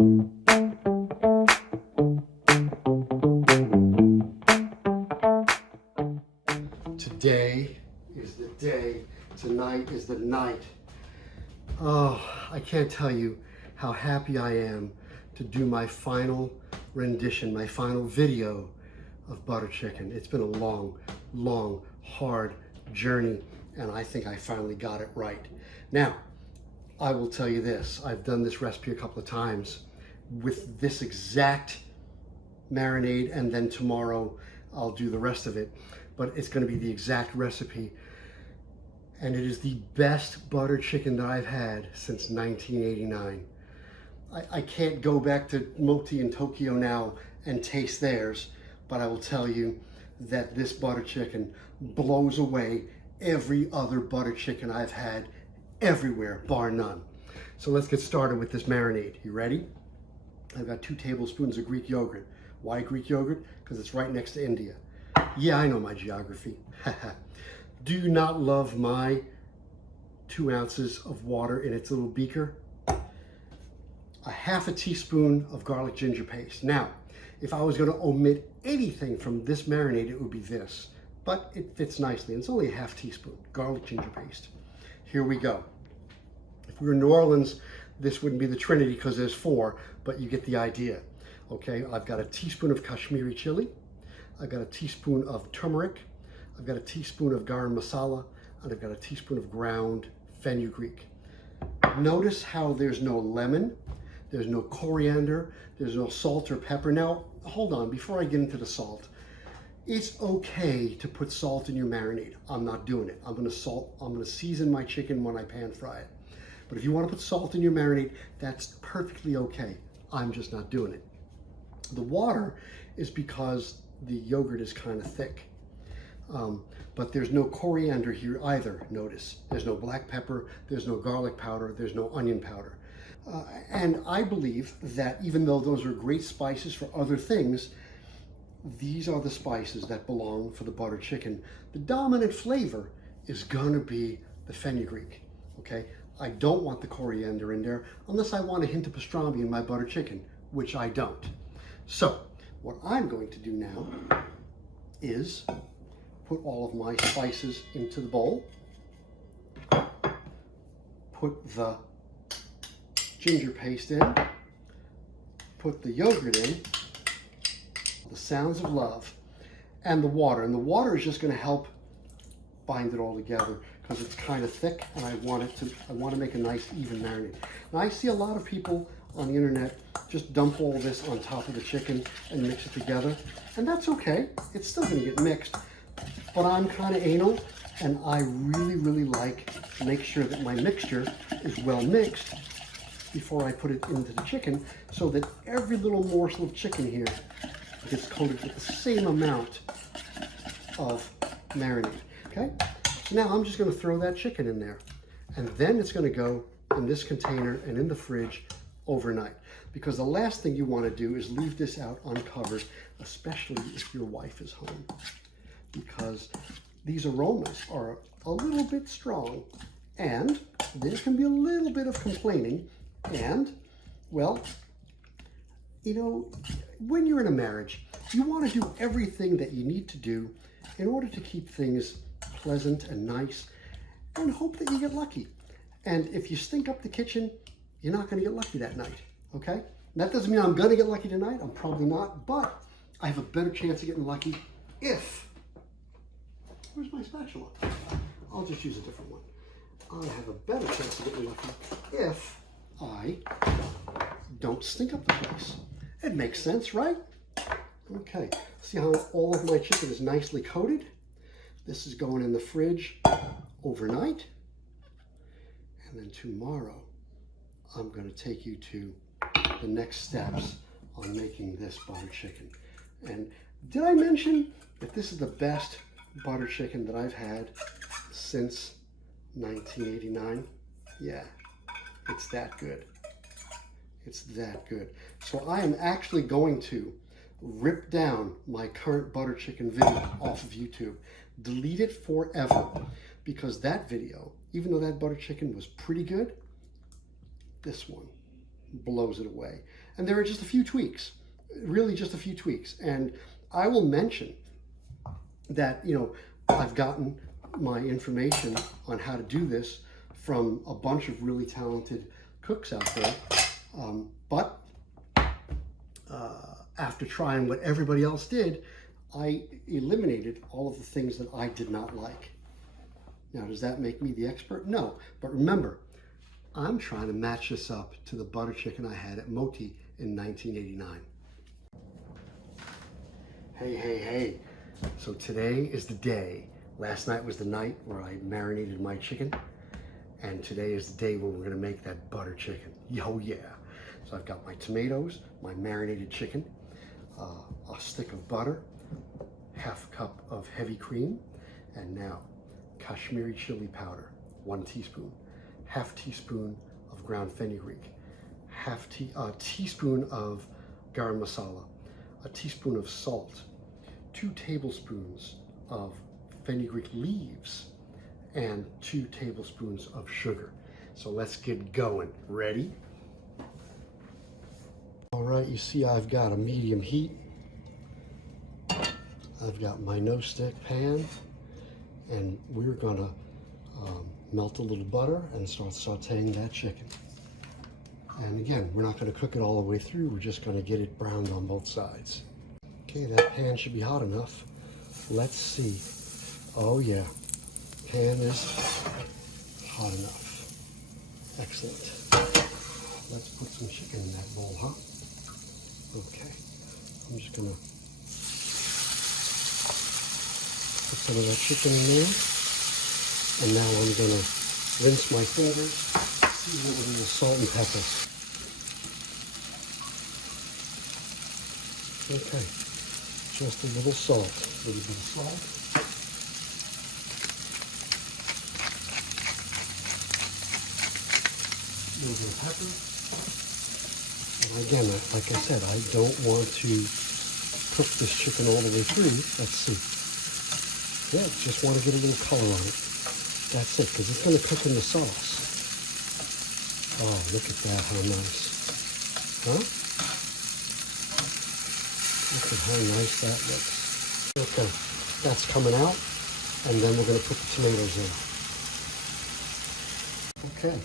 Today is the day. Tonight is the night. Oh, I can't tell you how happy I am to do my final rendition, my final video of butter chicken. It's been a long, long, hard journey, and I think I finally got it right. Now, I will tell you this. I've done this recipe a couple of times with this exact marinade, and then tomorrow I'll do the rest of it. But it's going to be the exact recipe. And it is the best butter chicken that I've had since 1989. I can't go back to Moti in Tokyo now and taste theirs, but I will tell you that this butter chicken blows away every other butter chicken I've had everywhere, bar none. So let's get started with this marinade. You ready? I've got 2 tablespoons of Greek yogurt. Why Greek yogurt? Because it's right next to India. Yeah, I know my geography. Do you not love my 2 ounces of water in its little beaker? A half a teaspoon of garlic ginger paste. Now, if I was going to omit anything from this marinade, it would be this, but it fits nicely. It's only a half teaspoon, garlic ginger paste. Here we go. If we were in New Orleans, this wouldn't be the Trinity because there's 4, but you get the idea. Okay, I've got a teaspoon of Kashmiri chili. I've got a teaspoon of turmeric. I've got a teaspoon of garam masala, and I've got a teaspoon of ground fenugreek. Notice how there's no lemon, there's no coriander, there's no salt or pepper. Now, hold on, before I get into the salt, it's okay to put salt in your marinade. I'm not doing it. I'm gonna season my chicken when I pan fry it. But if you want to put salt in your marinade, that's perfectly okay. I'm just not doing it. The water is because the yogurt is kind of thick. But there's no coriander here either, notice. There's no black pepper, there's no garlic powder, there's no onion powder. And I believe that even though those are great spices for other things, these are the spices that belong for the butter chicken. The dominant flavor is gonna be the fenugreek, okay? I don't want the coriander in there unless I want a hint of pastrami in my butter chicken, which I don't. So, what I'm going to do now is put all of my spices into the bowl, put the ginger paste in, put the yogurt in, the sounds of love, and the water. And the water is just going to help bind it all together because it's kind of thick, and I want to make a nice even marinade. Now, I see a lot of people on the internet just dump all this on top of the chicken and mix it together, and that's okay. It's still going to get mixed, but I'm kind of anal, and I really like to make sure that my mixture is well mixed before I put it into the chicken, so that every little morsel of chicken here gets coated with the same amount of marinade. Okay, so now I'm just going to throw that chicken in there, and then it's going to go in this container and in the fridge overnight, because the last thing you want to do is leave this out uncovered, especially if your wife is home, because these aromas are a little bit strong, and there can be a little bit of complaining. And, well, you know, when you're in a marriage, you want to do everything that you need to do in order to keep things pleasant and nice, and hope that you get lucky. And if you stink up the kitchen, you're not going to get lucky that night, okay? That doesn't mean I'm going to get lucky tonight. I'm probably not, but I have a better chance of getting lucky if... Where's my spatula? I'll just use a different one. I have a better chance of getting lucky if I don't stink up the place. It makes sense, right? Okay, see how all of my chicken is nicely coated? This is going in the fridge overnight. And then tomorrow, I'm going to take you to the next steps on making this butter chicken. And did I mention that this is the best butter chicken that I've had since 1989? Yeah, it's that good. It's that good. So I am actually going to rip down my current butter chicken video off of YouTube, delete it forever, because that video, even though that butter chicken was pretty good, this one blows it away. And there are just a few tweaks, really just a few tweaks. And I will mention that, you know, I've gotten my information on how to do this from a bunch of really talented cooks out there. But after trying what everybody else did, I eliminated all of the things that I did not like. Now, does that make me the expert? No. But remember, I'm trying to match this up to the butter chicken I had at Moti in 1989. Hey, hey, hey. So today is the day. Last night was the night where I marinated my chicken. And today is the day when we're gonna make that butter chicken. Yo, yeah. So I've got my tomatoes, my marinated chicken, a stick of butter, half a cup of heavy cream, and now Kashmiri chili powder, 1 teaspoon, half teaspoon of ground fenugreek, a teaspoon of garam masala, a teaspoon of salt, 2 tablespoons of fenugreek leaves, and 2 tablespoons of sugar. So let's get going. Ready? All right, you see I've got a medium heat. I've got my no-stick pan, and we're gonna melt a little butter and start sauteing that chicken. And again, we're not gonna cook it all the way through, we're just gonna get it browned on both sides. Okay, that pan should be hot enough. Let's see. Oh yeah, pan is hot enough. Excellent. Let's put some chicken in that bowl, huh? Okay, I'm just gonna put some of that chicken in there. And now I'm gonna rinse my fingers, season it with a little salt and pepper. Okay, just a little salt, a little bit of salt. A little bit of pepper. And again, like I said, I don't want to cook this chicken all the way through. Let's see. Yeah, just want to get a little color on it. That's it, because it's going to cook in the sauce. Oh, look at that, how nice. Huh? Look at how nice that looks. Okay, that's coming out, and then we're going to put the tomatoes in. Okay,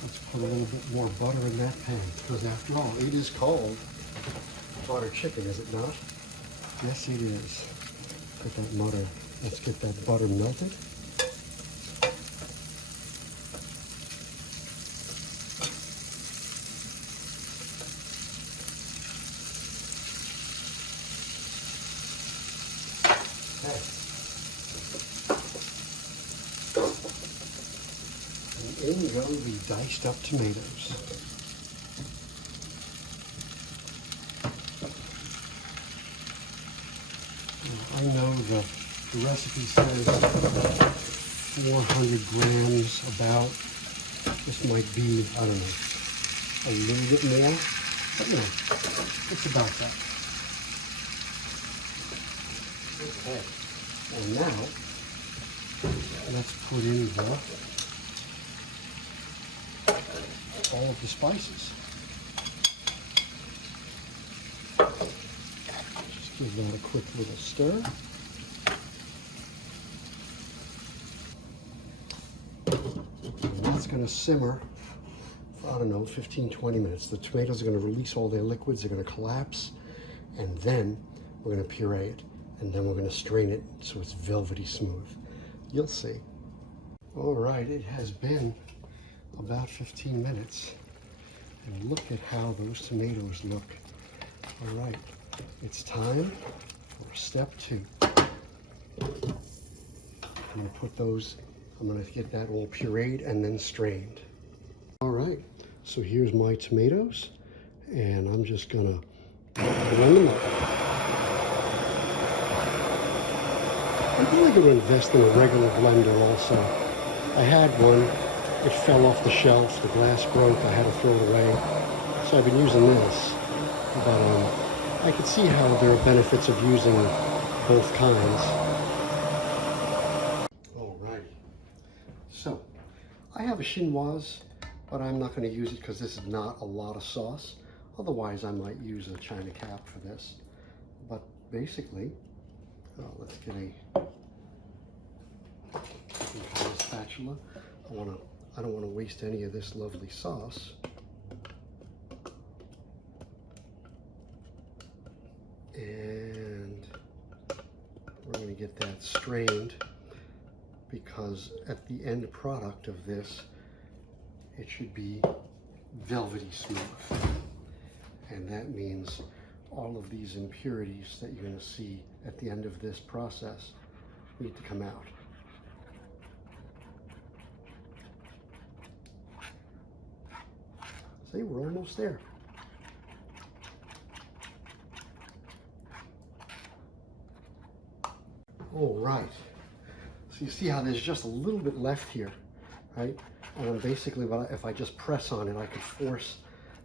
let's put a little bit more butter in that pan, because after all, it is called butter chicken, is it not? Yes, it is. Put that butter. Let's get that butter melted. Okay. And in go the diced up tomatoes. Now, I know the recipe says 400 grams about. This might be, I don't know, a little bit more, but you know, it's about that. Okay, and now let's put in all of the spices. Just give that a quick little stir. Going to simmer for, I don't know, 15-20 minutes. The tomatoes are going to release all their liquids, they're going to collapse, and then we're going to puree it, and then we're going to strain it so it's velvety smooth. You'll see. All right, it has been about 15 minutes, and look at how those tomatoes look. All right, it's time for step 2. I'm going to put those, I'm going to get that all pureed and then strained. All right, so here's my tomatoes, and I'm just going to blend them up. I'm really going to invest in a regular blender also. I had one, it fell off the shelf, the glass broke, I had to throw it away. So I've been using this, but I can see how there are benefits of using both kinds. So I have a chinoise but I'm not going to use it because this is not a lot of sauce. Otherwise, I might use a china cap for this. But basically, let's get some kind of spatula. I don't want to waste any of this lovely sauce. And we're going to get that strained, because at the end product of this, it should be velvety smooth. And that means all of these impurities that you're going to see at the end of this process need to come out. See, we're almost there. All right. So you see how there's just a little bit left here, right? And then basically, if I just press on it, I could force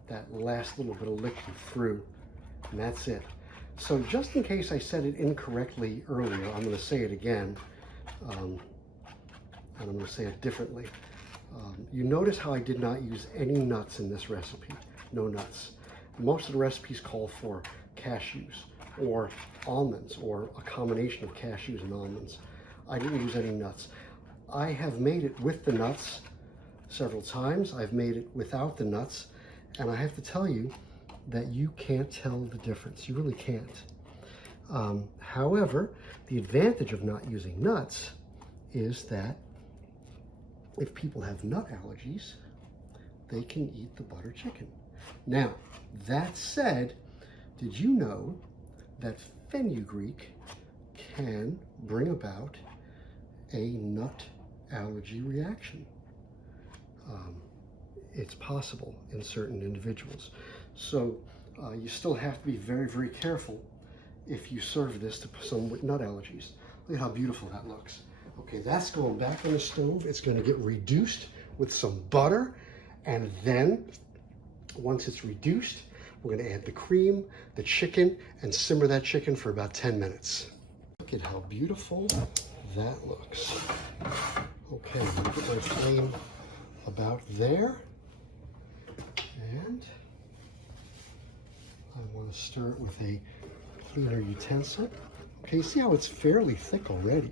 that last little bit of liquid through, and that's it. So just in case I said it incorrectly earlier, I'm going to say it again, and I'm going to say it differently. You notice how I did not use any nuts in this recipe. No nuts. Most of the recipes call for cashews or almonds, or a combination of cashews and almonds. I didn't use any nuts. I have made it with the nuts several times. I've made it without the nuts, and I have to tell you that you can't tell the difference. You really can't. However, the advantage of not using nuts is that if people have nut allergies, they can eat the butter chicken. Now, that said, did you know that fenugreek can bring about a nut allergy reaction? It's possible in certain individuals. So you still have to be very, very careful if you serve this to someone with nut allergies. Look at how beautiful that looks. Okay, that's going back on the stove. It's going to get reduced with some butter, and then once it's reduced, we're going to add the cream, the chicken, and simmer that chicken for about 10 minutes. Look at how beautiful that looks. Okay, I'm going to put my flame about there, and I want to stir it with a cleaner utensil. Okay, see how it's fairly thick already,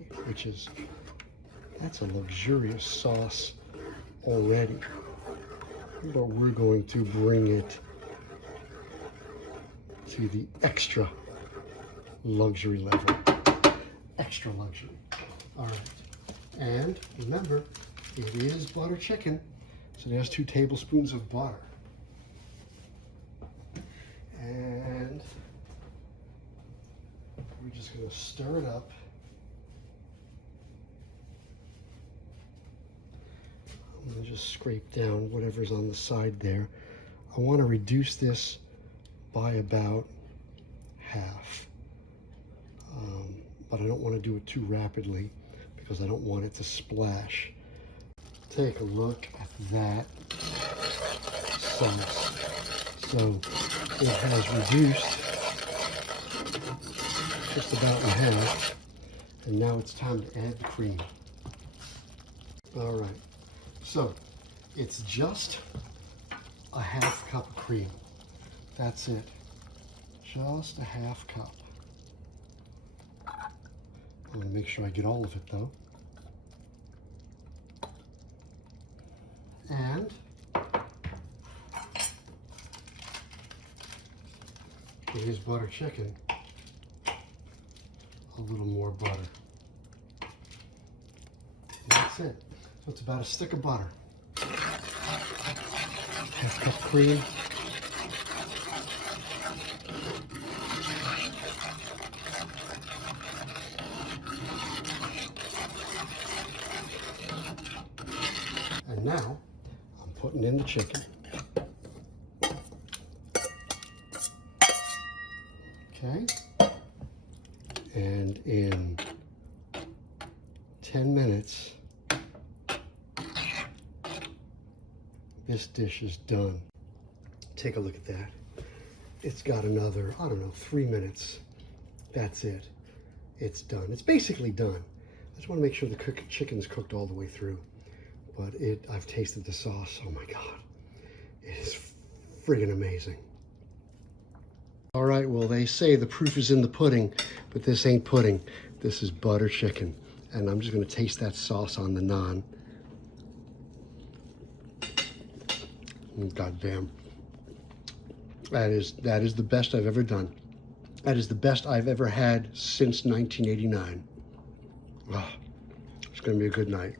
that's a luxurious sauce already. But we're going to bring it to the extra luxury level. Extra luxury. All right. And remember, it is butter chicken, so there's 2 tablespoons of butter. And we're just going to stir it up. I'm going to just scrape down whatever's on the side there. I want to reduce this by about half. But I don't want to do it too rapidly because I don't want it to splash. Take a look at that sauce. So it has reduced just about in half, and now it's time to add the cream. All right, so it's just a half cup of cream. That's it, just a half cup. I'm gonna make sure I get all of it though. And it is butter chicken. A little more butter. And that's it. So it's about a stick of butter. Half cup cream. And now I'm putting in the chicken. Okay. And in 10 minutes, this dish is done. Take a look at that. It's got another, I don't know, 3 minutes. That's it. It's done. It's basically done. I just want to make sure the chicken's cooked all the way through. but I've tasted the sauce. Oh my God, it is friggin' amazing. All right, well, they say the proof is in the pudding, but this ain't pudding. This is butter chicken. And I'm just gonna taste that sauce on the naan. God damn. That is the best I've ever done. That is the best I've ever had since 1989. Oh, it's gonna be a good night.